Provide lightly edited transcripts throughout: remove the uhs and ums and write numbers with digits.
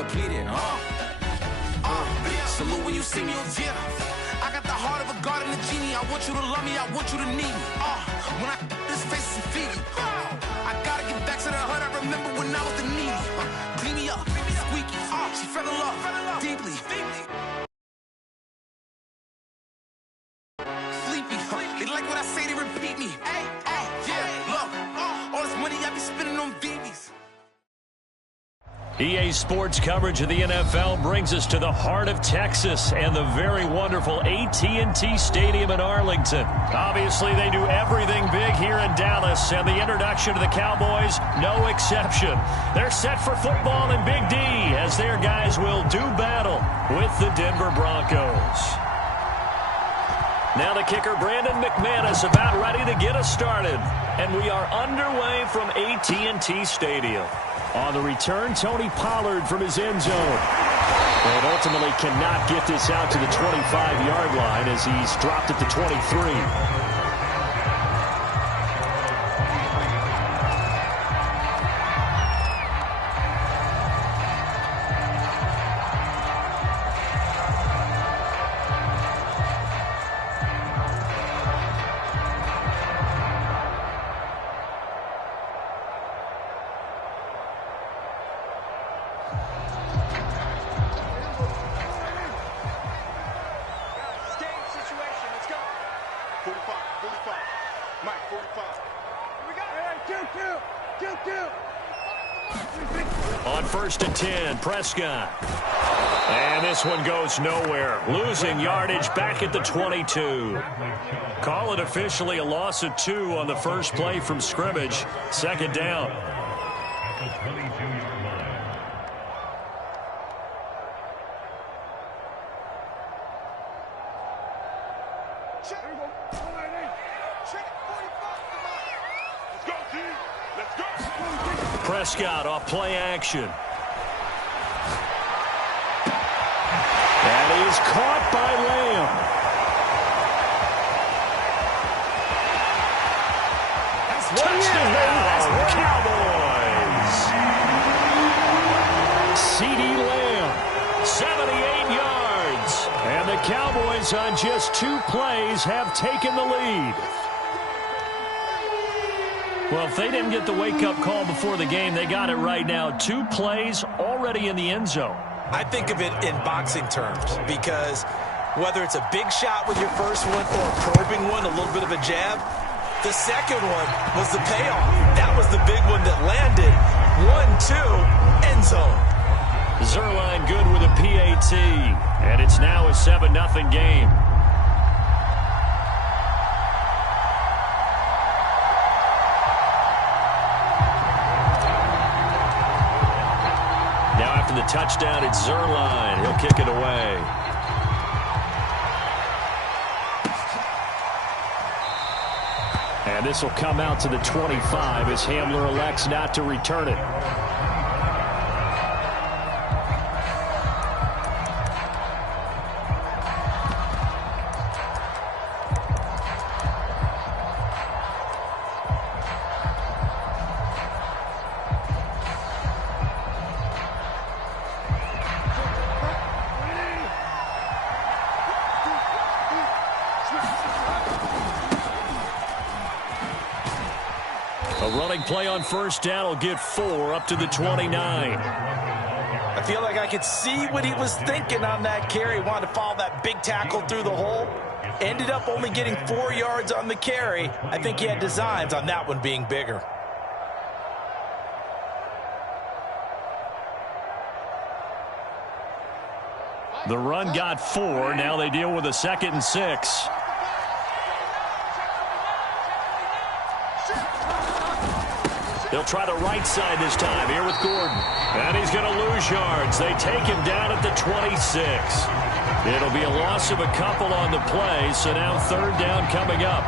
completed. Salute when you see me on Twitter. I got the heart of a god and a genie. I want you to love me, I want you to need me. When I this face is Fiji. I gotta get back to the hood. I remember when I was the needy. Clean me up, squeaky. She fell in love deeply. Sleepy. They like what I say, they repeat me. Yeah, look. All this money I be spending on BBs. EA Sports coverage of the NFL brings us to the heart of Texas and the very wonderful AT&T Stadium in Arlington. Obviously, they do everything big here in Dallas, and the introduction to the Cowboys, no exception. They're set for football in Big D as their guys will do battle with the Denver Broncos. Now the kicker, Brandon McManus, about ready to get us started. And we are underway from AT&T Stadium. On the return, Tony Pollard from his end zone. And ultimately cannot get this out to the 25-yard line as he's dropped at the 23. On 1st and 10, Prescott. And this one goes nowhere. Losing yardage back at the 22. Call it officially a loss of 2 on the first play from scrimmage. 2nd down. Prescott off play action. That is caught by Lamb. Touchdown, Cowboys. CeeDee Lamb, 78 yards. And the Cowboys on just 2 plays have taken the lead. Well, if they didn't get the wake-up call before the game, they got it right now. 2 plays already in the end zone. I think of it in boxing terms because whether it's a big shot with your first one or a probing one, a little bit of a jab, the second one was the payoff. That was the big one that landed. 1-2, end zone. Zerline good with a PAT, and it's now a 7-0 game. The touchdown, it's Zerline. He'll kick it away. And this will come out to the 25 as Hamler elects not to return it. Running play on 1st down will get 4 up to the 29. I feel like I could see what he was thinking on that carry. He wanted to follow that big tackle through the hole. Ended up only getting 4 yards on the carry. I think he had designs on that one being bigger. The run got 4. Now they deal with a 2nd and 6. They'll try the right side this time here with Gordon. And he's going to lose yards. They take him down at the 26. It'll be a loss of a couple on the play, so now 3rd down coming up.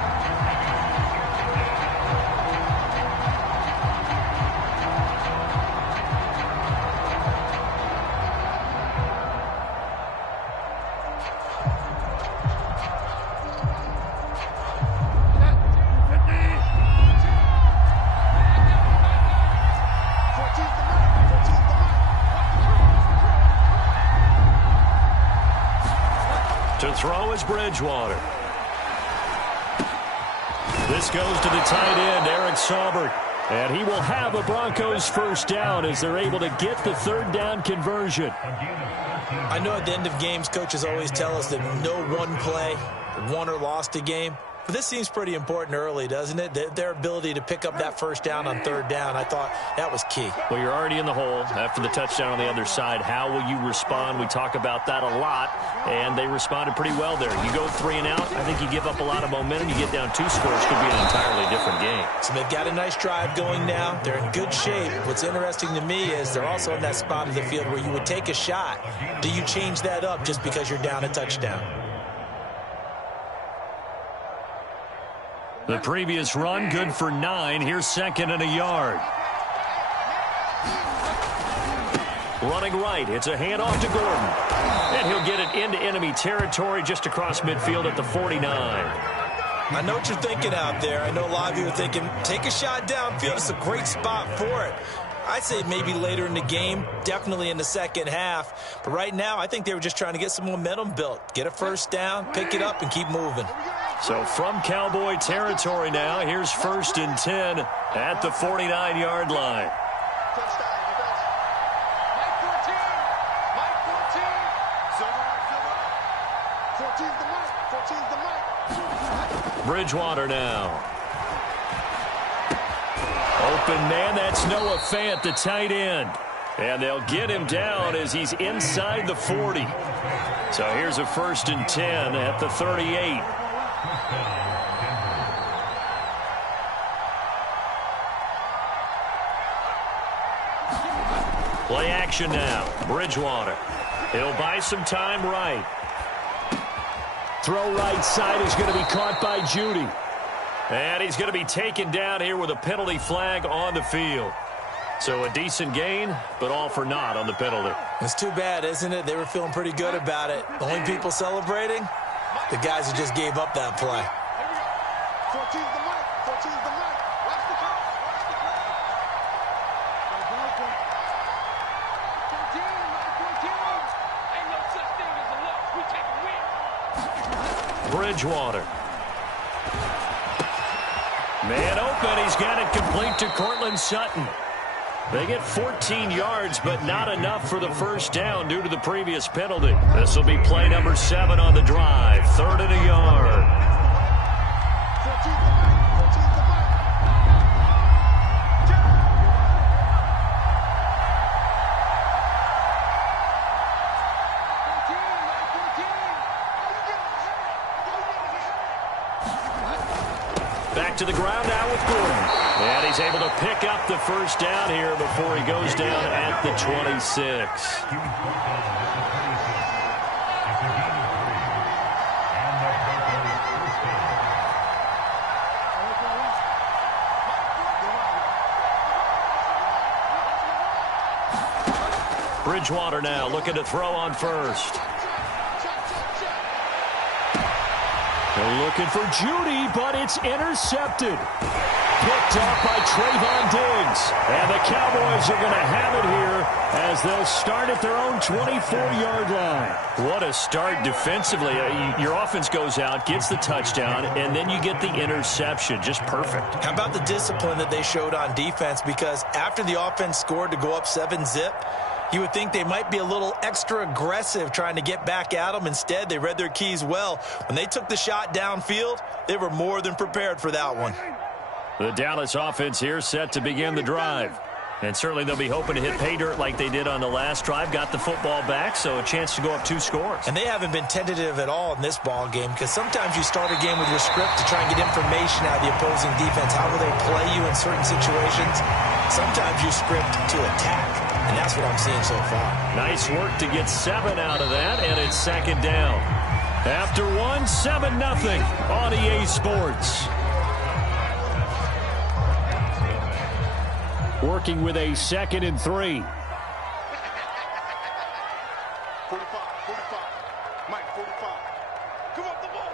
To throw is Bridgewater. This goes to the tight end, Eric Saubert. And he will have a Broncos first down as they're able to get the third down conversion. I know at the end of games, coaches always tell us that no one play won or lost a game. But this seems pretty important early, doesn't it? Their ability to pick up that first down on third down, I thought that was key. Well, you're already in the hole after the touchdown on the other side. How will you respond? We talk about that a lot, and they responded pretty well there. You go 3 and out, I think you give up a lot of momentum. You get down 2 scores, could be an entirely different game. So they've got a nice drive going now. They're in good shape. What's interesting to me is they're also in that spot of the field where you would take a shot. Do you change that up just because you're down a touchdown? The previous run, good for 9. Here's 2nd and a yard. Running right. It's a handoff to Gordon. And he'll get it into enemy territory just across midfield at the 49. I know what you're thinking out there. I know a lot of you are thinking, take a shot downfield. It's a great spot for it. I'd say maybe later in the game, definitely in the second half. But right now, I think they were just trying to get some momentum built. Get a first down, pick it up, and keep moving. So from Cowboy territory now, here's 1st and 10 at the 49-yard line. Bridgewater now. Open man, that's Noah Fant, the tight end. And they'll get him down as he's inside the 40. So here's a 1st and 10 at the 38. Play action now. Bridgewater. He'll buy some time right. Throw right side is going to be caught by Judy. And he's going to be taken down here with a penalty flag on the field. So a decent gain, but all for naught on the penalty. It's too bad, isn't it? They were feeling pretty good about it. The only people celebrating, the guys who just gave up that play. 14's the mic. 14's the mic. Watch the clock. Watch the clock. 14. Ain't no such thing as a loss. We take a win. Bridgewater. Man open. He's got it complete to Cortland Sutton. They get 14 yards, but not enough for the first down due to the previous penalty. This will be play number 7 on the drive. 3rd and a yard. 14's the mic. 14's the mic. Back to the ground now with Gordon. And he's able to pick up the first down here before he goes down at the 26. Bridgewater now looking to throw on first. They're looking for Judy, but it's intercepted. Picked up by Trayvon Diggs. And the Cowboys are going to have it here as they'll start at their own 24-yard line. What a start defensively. Your offense goes out, gets the touchdown, and then you get the interception. Just perfect. How about the discipline that they showed on defense? Because after the offense scored to go up 7-zip, you would think they might be a little extra aggressive trying to get back at them. Instead, they read their keys well. When they took the shot downfield, they were more than prepared for that one. The Dallas offense here set to begin the drive. And certainly they'll be hoping to hit pay dirt like they did on the last drive. Got the football back, so a chance to go up 2 scores. And they haven't been tentative at all in this ball game, because sometimes you start a game with your script to try and get information out of the opposing defense. How will they play you in certain situations? Sometimes you script to attack, and that's what I'm seeing so far. Nice work to get 7 out of that, and it's 2nd down. After 1, 7-0 on EA Sports. Working with a 2nd and 3. 45, 45. Mike, 45. Come up the ball.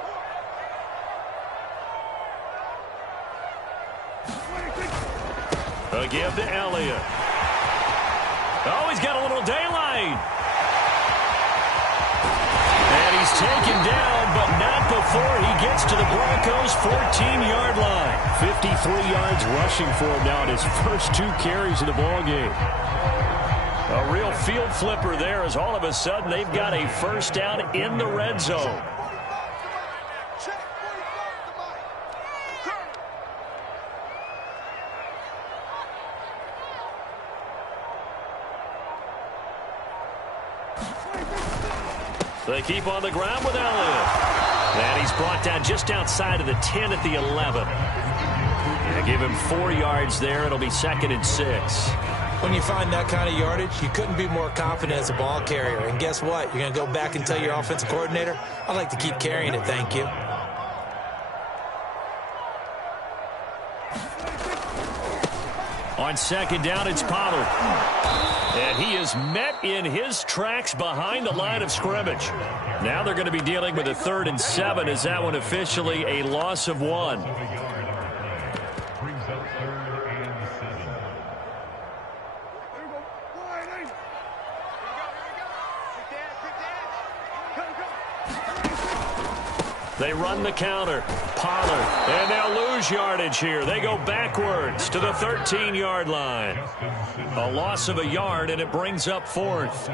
A give to Elliott. Oh, he's got a little daylight. And he's taken down before he gets to the Broncos' 14-yard line. 53 yards rushing for him now in his first 2 carries of the ballgame. A real field flipper there as all of a sudden they've got a first down in the red zone. They keep on the ground with Elliott. And he's brought down just outside of the 10 at the 11. And give him 4 yards there. It'll be 2nd and 6. When you find that kind of yardage, you couldn't be more confident as a ball carrier. And guess what? You're going to go back and tell your offensive coordinator, I'd like to keep carrying it, thank you. On 2nd down, it's Pollard. And he is met in his tracks behind the line of scrimmage. Now they're going to be dealing with a 3rd and 7 as that one officially a loss of 1. They run the counter. Pollard. And they'll lose yardage here. They go backwards to the 13-yard line. A loss of a yard, and it brings up 4th.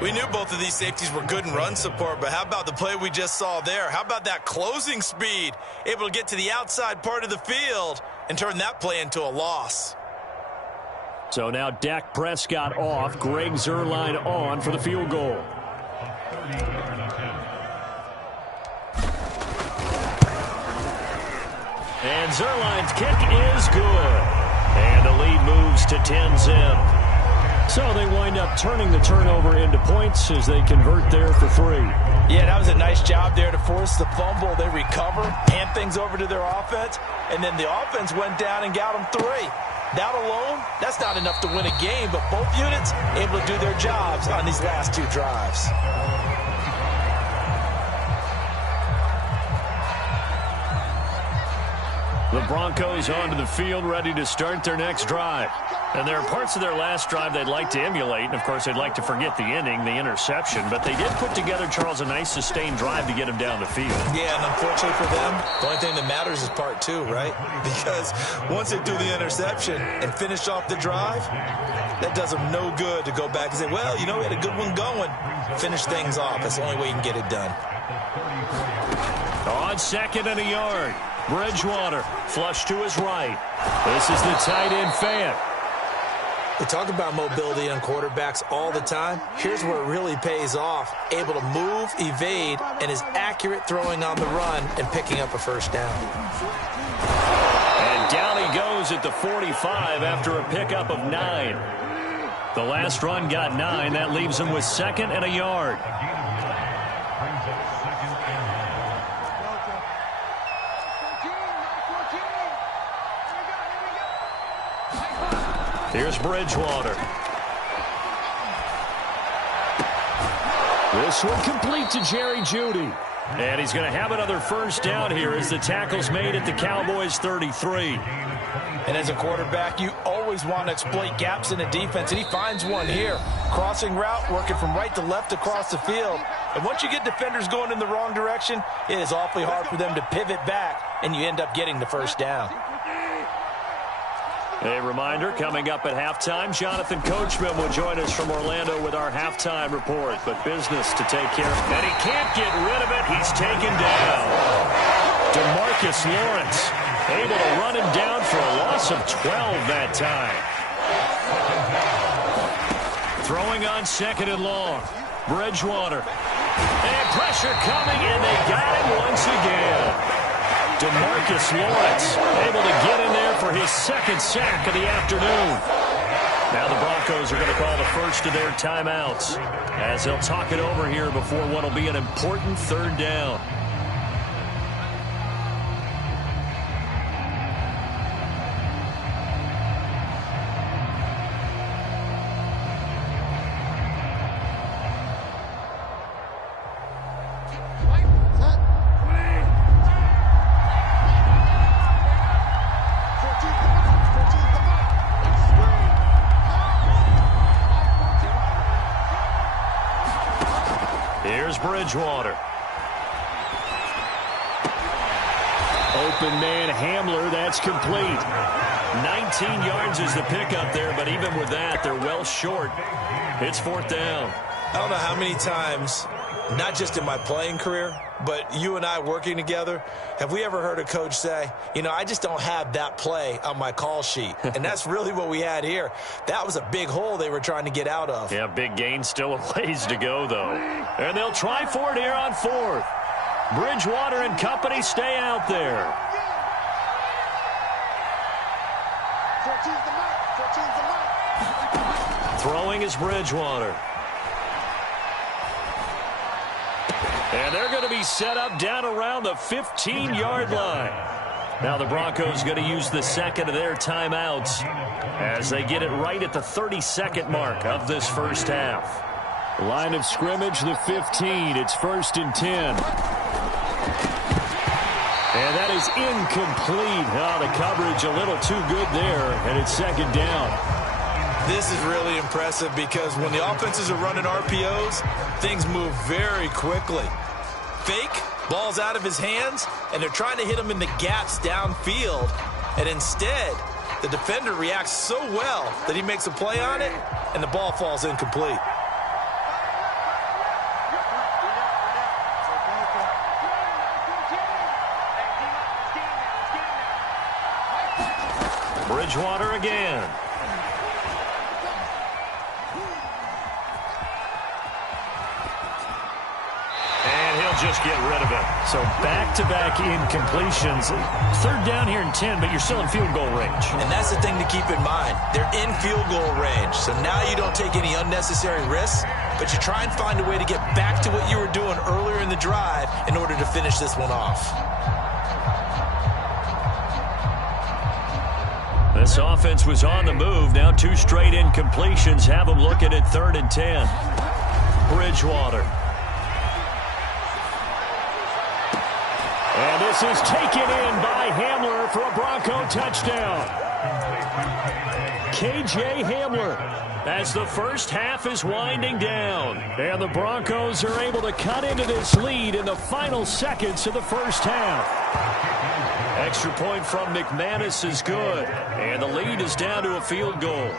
We knew both of these safeties were good in run support, but how about the play we just saw there? How about that closing speed? Able to get to the outside part of the field and turn that play into a loss. So now Dak Prescott off. Greg Zuerlein on for the field goal. And Zuerlein's kick is good. And the lead moves to 10-zip. So they wind up turning the turnover into points as they convert there for 3. Yeah, that was a nice job there to force the fumble. They recover, hand things over to their offense, and then the offense went down and got them 3. That alone, that's not enough to win a game, but both units able to do their jobs on these last 2 drives. The Broncos onto the field, ready to start their next drive. And there are parts of their last drive they'd like to emulate. And, of course, they'd like to forget the inning, the interception. But they did put together, Charles, a nice sustained drive to get him down the field. Yeah, and unfortunately for them, the only thing that matters is part 2, right? Because once they do the interception and finish off the drive, that does them no good to go back and say, well, you know, we had a good one going. Finish things off. That's the only way you can get it done. On 2nd and a yard. Bridgewater, flush to his right. This is the tight end Fant. We talk about mobility on quarterbacks all the time. Here's where it really pays off. Able to move, evade, and is accurate throwing on the run and picking up a first down. And down he goes at the 45 after a pickup of 9. The last run got 9. That leaves him with 2nd and a yard. Here's Bridgewater. This one complete to Jerry Jeudy. And he's going to have another first down here as the tackle's made at the Cowboys' 33. And as a quarterback, you always want to exploit gaps in the defense, and he finds one here. Crossing route, working from right to left across the field. And once you get defenders going in the wrong direction, it is awfully hard for them to pivot back, and you end up getting the first down. A reminder, coming up at halftime, Jonathan Coachman will join us from Orlando with our halftime report. But business to take care of. And he can't get rid of it. He's taken down. DeMarcus Lawrence able to run him down for a loss of 12 that time. Throwing on 2nd and long. Bridgewater. And pressure coming, and they got him once again. DeMarcus Lawrence able to get in there for his 2nd sack of the afternoon. Now the Broncos are going to call the first of their timeouts as they'll talk it over here before what will be an important 3rd down. Bridgewater. Open man Hamler, that's complete. 19 yards is the pickup there, but even with that, they're well short. It's 4th down. I don't know how many times, not just in my playing career, but you and I working together, have we ever heard a coach say, you know, I just don't have that play on my call sheet. And that's really what we had here. That was a big hole they were trying to get out of. Yeah, big gain, still a ways to go, though. And they'll try for it here on 4th. Bridgewater and company stay out there. 14's the mark. 14's the mark. Throwing is Bridgewater. And they're going to be set up down around the 15-yard line. Now the Broncos going to use the second of their timeouts as they get it right at the 32nd mark of this first half. Line of scrimmage, the 15. It's 1st and 10. And that is incomplete. Oh, the coverage a little too good there, and it's 2nd down. This is really impressive because when the offenses are running RPOs, things move very quickly. Fake, ball's out of his hands, and they're trying to hit him in the gaps downfield. And instead, the defender reacts so well that he makes a play on it, and the ball falls incomplete. Bridgewater again. Just get rid of it. So back-to-back incompletions. 3rd down here and 10, but you're still in field goal range. And that's the thing to keep in mind. They're in field goal range. So now you don't take any unnecessary risks, but you try and find a way to get back to what you were doing earlier in the drive in order to finish this one off. This offense was on the move. Now 2 straight incompletions have them looking at 3rd and 10. Bridgewater. And this is taken in by Hamler for a Bronco touchdown. K.J. Hamler as the first half is winding down. And the Broncos are able to cut into this lead in the final seconds of the first half. Extra point from McManus is good. And the lead is down to a field goal.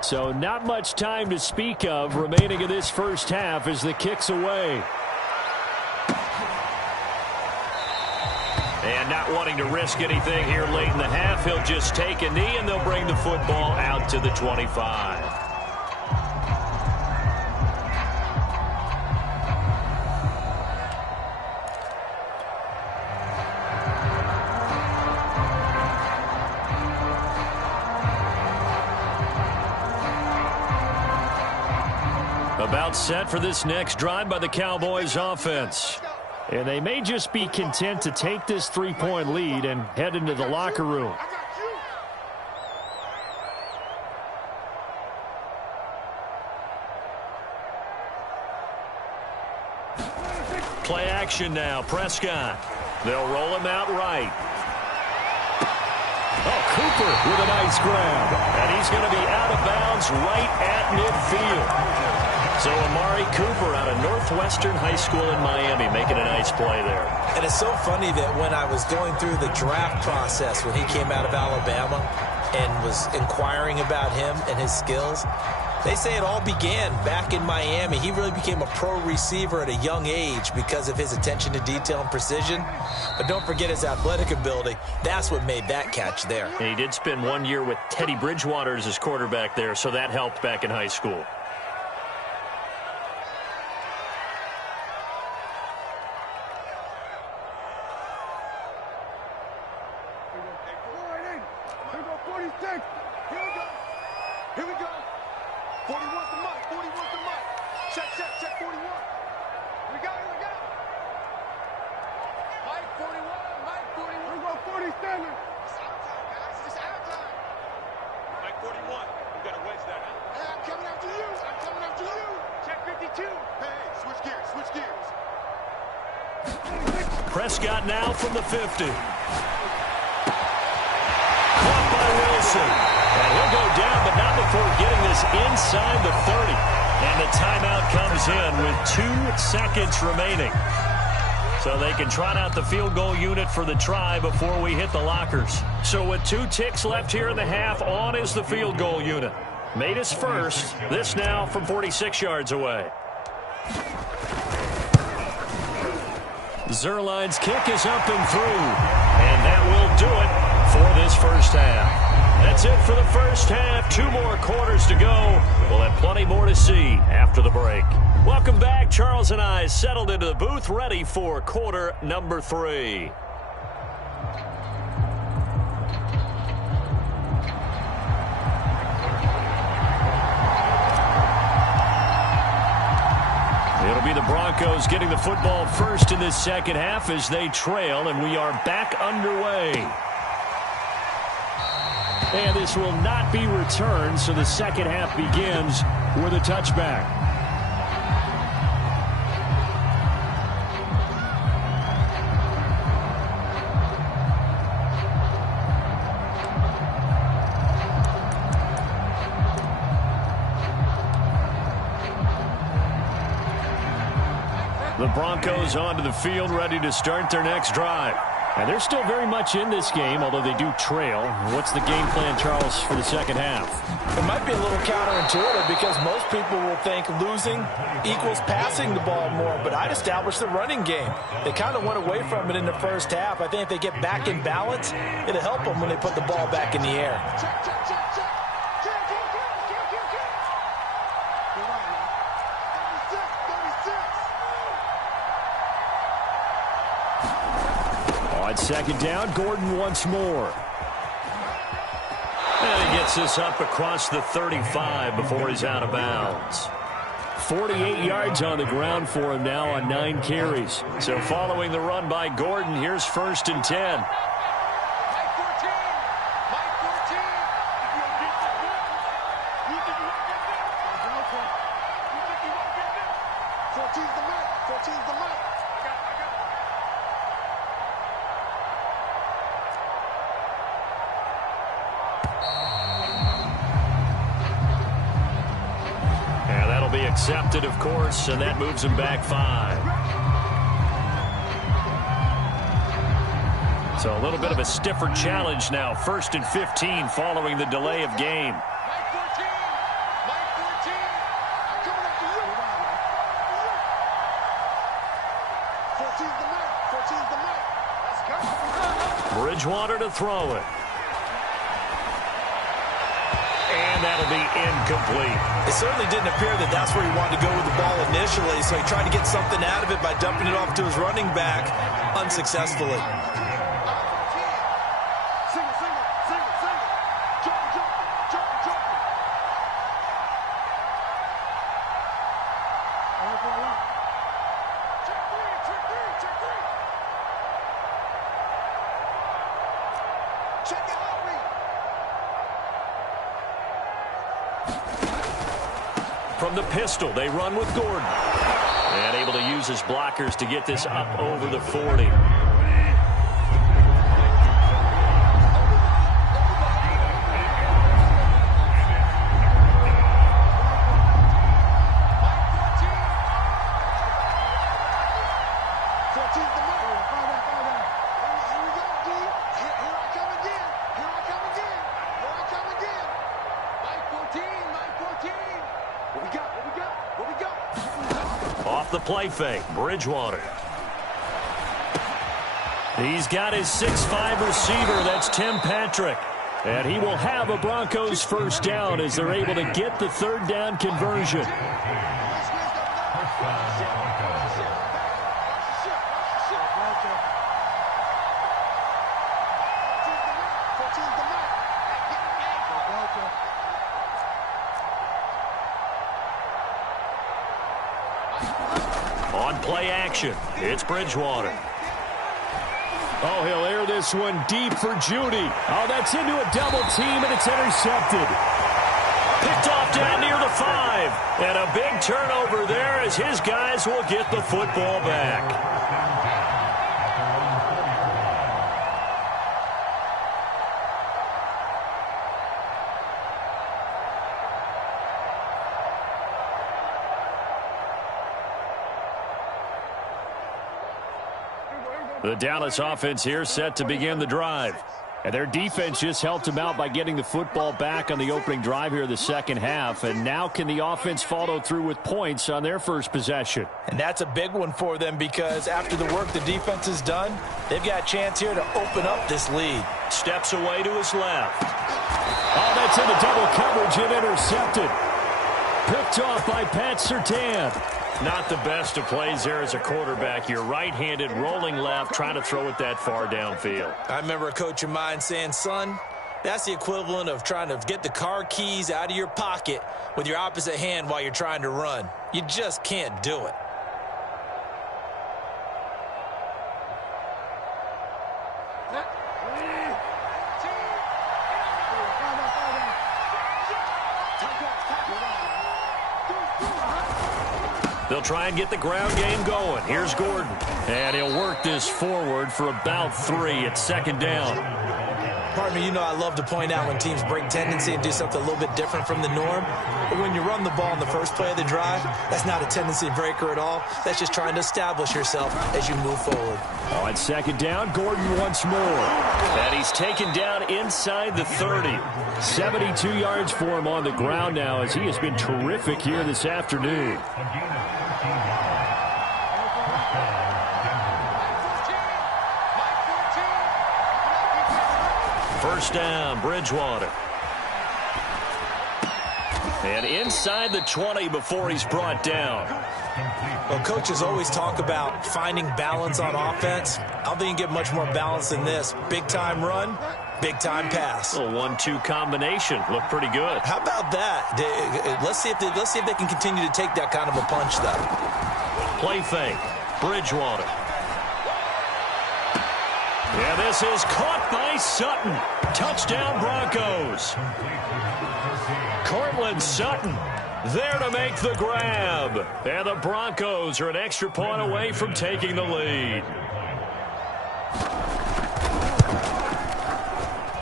So not much time to speak of remaining in this first half as the kick's away. And not wanting to risk anything here late in the half, he'll just take a knee and they'll bring the football out to the 25. About set for this next drive by the Cowboys offense. And they may just be content to take this 3-point lead and head into the locker room. Play action now. Prescott. They'll roll him out right. Oh, Cooper with a nice grab. And he's going to be out of bounds right at midfield. So Amari Cooper out of Northwestern High School in Miami making a nice play there. And it's so funny that when I was going through the draft process when he came out of Alabama and was inquiring about him and his skills, they say it all began back in Miami. He really became a pro receiver at a young age because of his attention to detail and precision. But don't forget his athletic ability. That's what made that catch there. And he did spend 1 year with Teddy Bridgewater as his quarterback there, so that helped back in high school. Here we go. 41's the mark. 41's the mark. Check, 41. We got it. coming after you. I'm coming after you. Check 52. Hey, switch gears, switch gears. Prescott now from the 50. Caught by Wilson. And he'll go down, but not before getting this inside the 30. And the timeout comes in with 2 seconds remaining. So they can trot out the field goal unit for the try before we hit the lockers. So with 2 ticks left here in the half, on is the field goal unit. Made his first. This now from 46 yards away. Zerline's kick is up and through. And that will do it for this first half. That's it for the first half. 2 more quarters to go. We'll have plenty more to see after the break. Welcome back. Charles and I settled into the booth, ready for quarter number 3. It'll be the Broncos getting the football first in this second half as they trail, and we are back underway. And this will not be returned, so the second half begins with a touchback. The Broncos onto the field, ready to start their next drive. And they're still very much in this game, although they do trail. What's the game plan, Charles, for the second half? It might be a little counterintuitive because most people will think losing equals passing the ball more, but I'd establish the running game. They kind of went away from it in the first half. I think if they get back in balance, it'll help them when they put the ball back in the air. On second down, Gordon once more. And he gets this up across the 35 before he's out of bounds. 48 yards on the ground for him now on 9 carries. So following the run by Gordon, here's 1st and 10. Accepted, of course, and that moves him back 5. So a little bit of a stiffer challenge now. 1st and 15 following the delay of game. Bridgewater to throw it. And that'll be incomplete. It certainly didn't appear that that's where he wanted to go with the ball initially, so he tried to get something out of it by dumping it off to his running back unsuccessfully. From the pistol, they run with Gordon. And able to use his blockers to get this up over the 40. The play fake, Bridgewater. He's got his 6'5" receiver, that's Tim Patrick. And he will have a Broncos first down as they're able to get the 3rd down conversion. On play action, it's Bridgewater. Oh, he'll air this one deep for Judy. Oh, that's into a double team, and it's intercepted. Picked off down near the 5. And a big turnover there as his guys will get the football back. The Dallas offense here set to begin the drive. And their defense just helped them out by getting the football back on the opening drive here in the second half. And now can the offense follow through with points on their first possession? And that's a big one for them because after the work the defense has done, they've got a chance here to open up this lead. Steps away to his left. Oh, that's into double coverage and intercepted. Picked off by Pat Surtain. Not the best of plays there as a quarterback. You're right-handed, rolling left, trying to throw it that far downfield. I remember a coach of mine saying, son, that's the equivalent of trying to get the car keys out of your pocket with your opposite hand while you're trying to run. You just can't do it. They'll try and get the ground game going. Here's Gordon. And he'll work this forward for about 3. It's second down. Partner, you know I love to point out when teams break tendency and do something a little bit different from the norm. But when you run the ball in the first play of the drive, that's not a tendency breaker at all. That's just trying to establish yourself as you move forward. On second down, Gordon once more. And he's taken down inside the 30. 72 yards for him on the ground now as he has been terrific here this afternoon. First down, Bridgewater. And inside the 20 before he's brought down. Well, coaches always talk about finding balance on offense. I don't think you get much more balance than this. Big-time run, big-time pass. A 1-2 combination. Looked pretty good. How about that? Let's see if they can continue to take that kind of a punch, though. Play fake. Bridgewater. And this is caught by Sutton. Touchdown Broncos. Cortland Sutton there to make the grab. And the Broncos are an extra point away from taking the lead.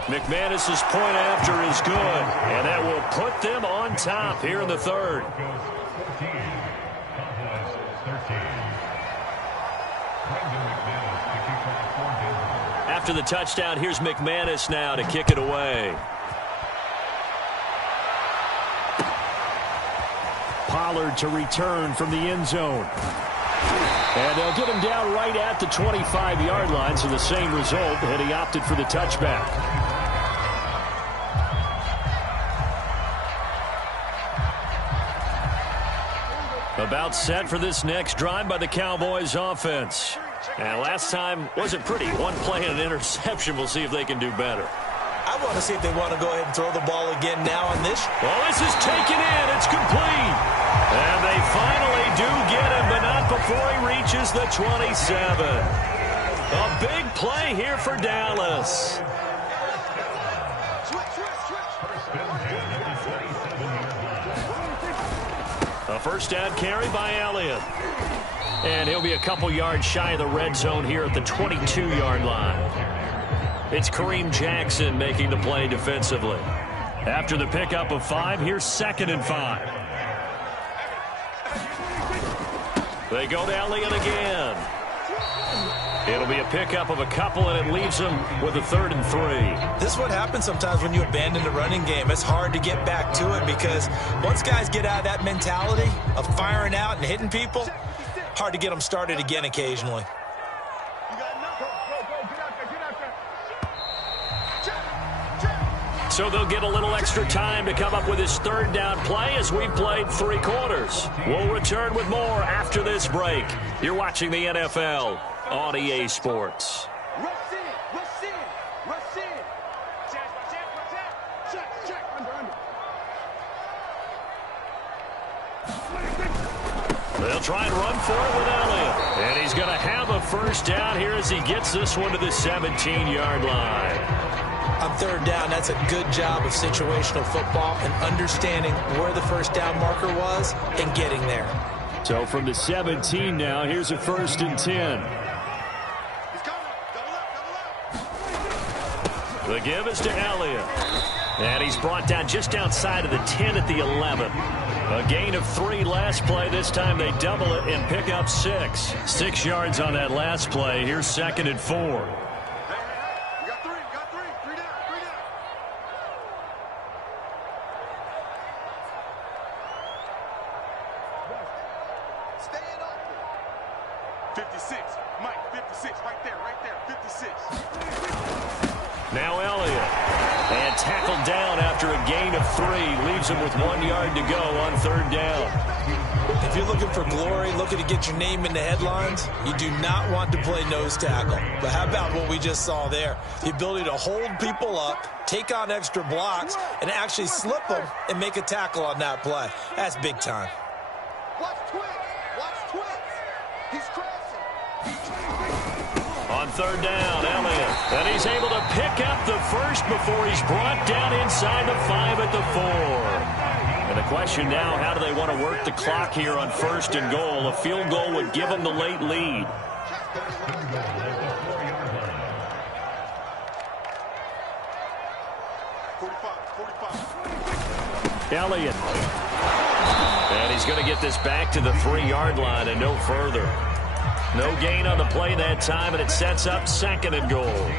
McManus's point after is good. And that will put them on top here in the third. After the touchdown, here's McManus now to kick it away. Pollard to return from the end zone. And they'll get him down right at the 25-yard line, so the same result, and he opted for the touchback. About set for this next drive by the Cowboys offense. And last time wasn't pretty. One play and an interception. We'll see if they can do better. I want to see if they want to go ahead and throw the ball again now on this. Well, this is taken in. It's complete. And they finally do get him, but not before he reaches the 27. A big play here for Dallas. A first down carry by Elliott. And he'll be a couple yards shy of the red zone here at the 22-yard line. It's Kareem Jackson making the play defensively. After the pickup of 5, here's 2nd and 5. They go to Elliott again. It'll be a pickup of a couple, and it leaves them with a 3rd and 3. This is what happens sometimes when you abandon the running game. It's hard to get back to it because once guys get out of that mentality of firing out and hitting people, hard to get them started again occasionally. So they'll get a little extra time to come up with his 3rd down play as we've played 3 quarters. We'll return with more after this break. You're watching the NFL on EA Sports. They'll try and run for it with Elliott. And he's going to have a first down here as he gets this one to the 17-yard line. On third down, that's a good job of situational football and understanding where the first down marker was and getting there. So from the 17 now, here's a 1st and 10. The give is to Elliott. And he's brought down just outside of the 10 at the 11. A gain of 3 last play. This time they double it and pick up 6. 6 yards on that last play. Here's 2nd and 4. Now Elliott. And tackled down after a gain of 3. Leaves him with 1 yard to go on 3rd down. If you're looking for glory, looking to get your name in the headlines, you do not want to play nose tackle. But how about what we just saw there? The ability to hold people up, take on extra blocks, and actually slip them and make a tackle on that play. That's big time. Watch Twix. Watch Twix. He's crashing. On 3rd down, Elliott. And he's able to pick up the first before he's brought down inside the 5 at the 4. And the question now, how do they want to work the clock here on 1st and goal? A field goal would give them the late lead. Elliott. And he's going to get this back to the 3-yard line and no further. No gain on the play that time, and it sets up 2nd and goal.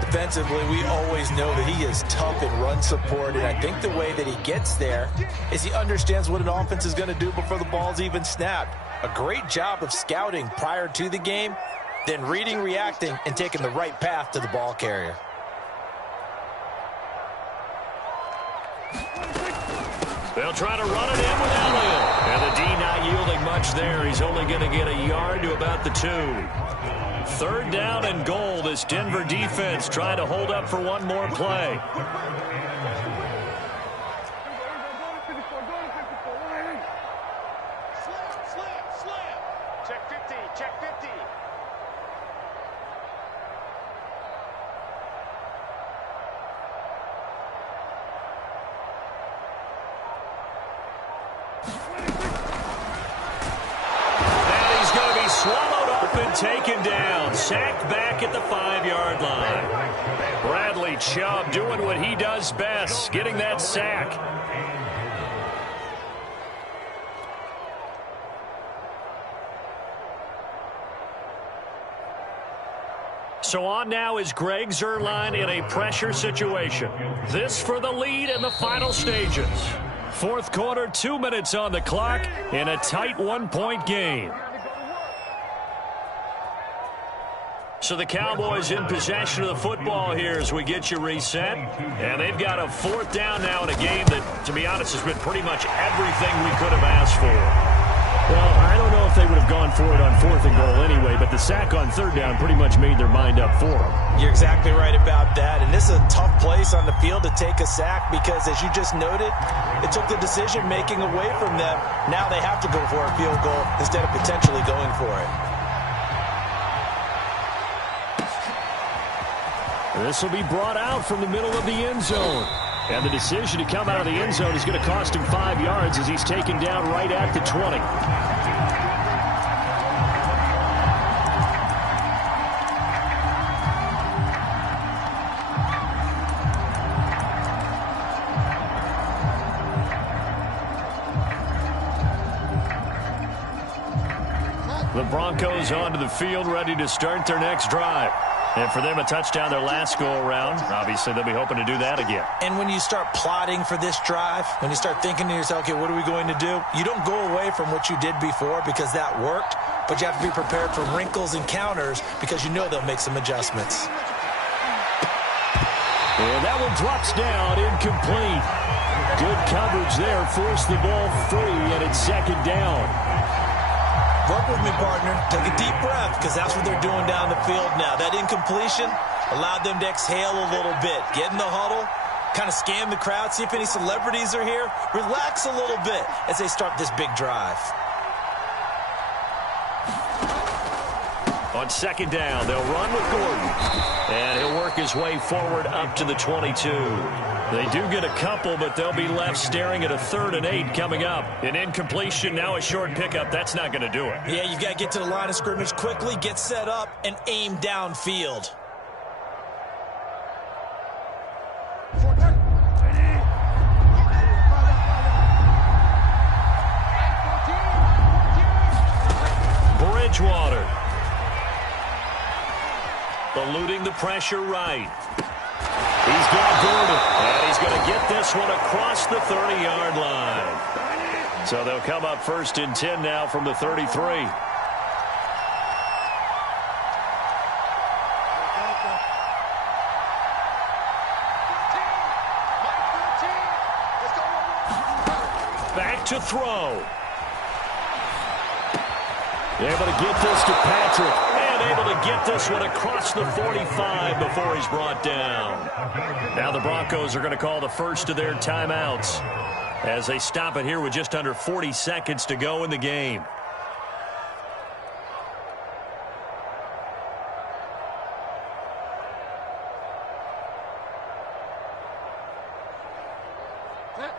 Defensively, we always know that he is tough in run support, and I think the way that he gets there is he understands what an offense is going to do before the ball's even snapped. A great job of scouting prior to the game, then reading, reacting, and taking the right path to the ball carrier. They'll try to run it in with Elliott. And the D not yielding much there. He's only going to get a yard to about the 2. 3rd down and goal. This Denver defense trying to hold up for one more play. Slam. Check 50. Check 50. Swallowed up and taken down. Sacked back at the 5-yard line. Bradley Chubb doing what he does best, getting that sack. So on now is Greg Zuerlein in a pressure situation. This for the lead in the final stages. 4th quarter, 2 minutes on the clock in a tight 1-point game. So the Cowboys in possession of the football here as we get you reset. And they've got a 4th down now in a game that, to be honest, has been pretty much everything we could have asked for. Well, I don't know if they would have gone for it on 4th and goal anyway, but the sack on 3rd down pretty much made their mind up for them. You're exactly right about that. And this is a tough place on the field to take a sack because, as you just noted, it took the decision-making away from them. Now they have to go for a field goal instead of potentially going for it. This will be brought out from the middle of the end zone. And the decision to come out of the end zone is going to cost him 5 yards as he's taken down right at the 20. The Broncos onto the field, ready to start their next drive. And for them, a touchdown their last go-around. Obviously, they'll be hoping to do that again. And when you start plotting for this drive, when you start thinking to yourself, okay, what are we going to do? You don't go away from what you did before because that worked, but you have to be prepared for wrinkles and counters because you know they'll make some adjustments. And that one drops down, incomplete. Good coverage there, forced the ball free, and it's 2nd down. Work with me, partner. Take a deep breath because that's what they're doing down the field now. That incompletion allowed them to exhale a little bit. Get in the huddle, kind of scan the crowd, see if any celebrities are here. Relax a little bit as they start this big drive. On second down, they'll run with Gordon. And he'll work his way forward up to the 22. They do get a couple, but they'll be left staring at a 3rd and 8 coming up. An incompletion, now a short pickup. That's not going to do it. Yeah, you've got to get to the line of scrimmage quickly, get set up, and aim downfield. Bridgewater. Eluding the pressure right. He's got Gordon, and he's going to get this one across the 30-yard line. So they'll come up 1st and 10 now from the 33. Back to throw. Able to get this to Patrick. And able to get this one across the 45 before he's brought down. Now the Broncos are going to call the first of their timeouts as they stop it here with just under 40 seconds to go in the game.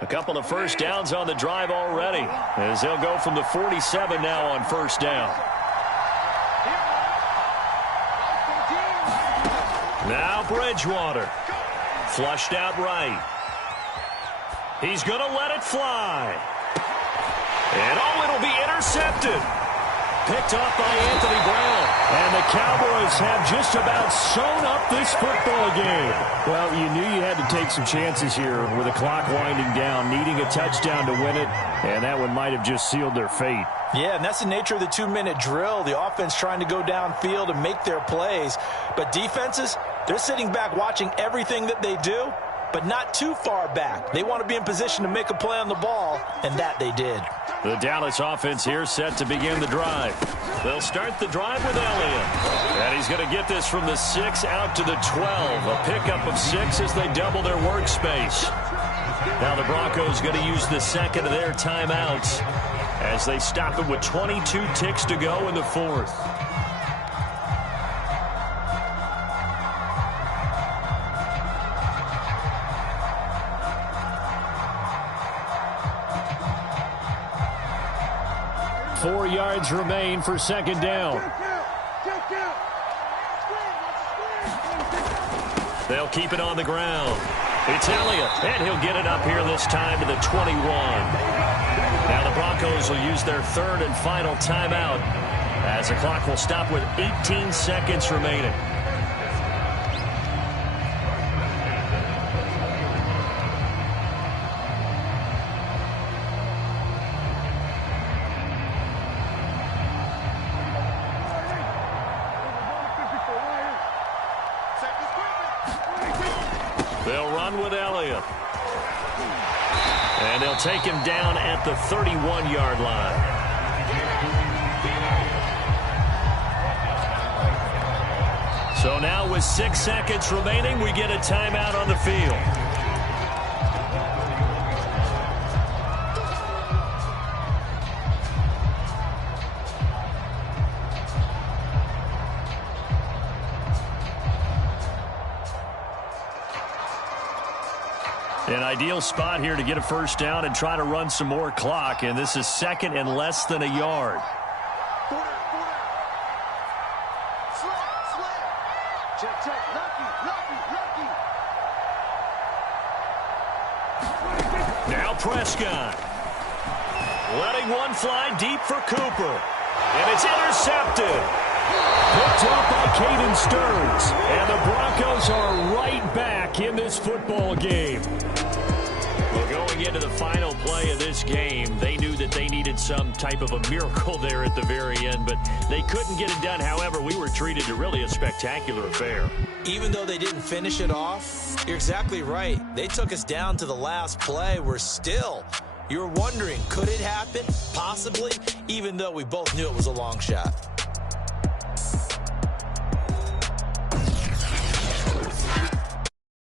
A couple of first downs on the drive already as they'll go from the 47 now on first down. Now Bridgewater. Flushed out right. He's going to let it fly. And it'll be intercepted. Picked off by Anthony Brown. And the Cowboys have just about sewn up this football game. Well, you knew you had to take some chances here with the clock winding down, needing a touchdown to win it, and that one might have just sealed their fate. Yeah, and that's the nature of the 2-minute drill. The offense trying to go downfield and make their plays. But defenses, they're sitting back watching everything that they do, but not too far back. They want to be in position to make a play on the ball, and that they did. The Dallas offense here set to begin the drive. They'll start the drive with Elliott. And he's going to get this from the 6 out to the 12. A pickup of 6 as they double their workspace. Now the Broncos going to use the second of their timeouts as they stop it with 22 ticks to go in the 4th. Four yards remain for second down. They'll keep it on the ground. It's Elliott, and he'll get it up here this time to the 21. Now the Broncos will use their 3rd and final timeout as the clock will stop with 18 seconds remaining. They'll run with Elliott. And they'll take him down at the 31-yard line. So now with 6 seconds remaining, we get a timeout on the field. An ideal spot here to get a first down and try to run some more clock, and this is 2nd and less than a yard. Now Prescott. Letting one fly deep for Cooper. And it's intercepted. Picked up by Caden Stearns. And the Broncos are right back in this football game. Well, going into the final play of this game, they knew that they needed some type of a miracle there at the very end, but they couldn't get it done. However, we were treated to really a spectacular affair. Even though they didn't finish it off, you're exactly right. They took us down to the last play. You're wondering, could it happen? Possibly, even though we both knew it was a long shot.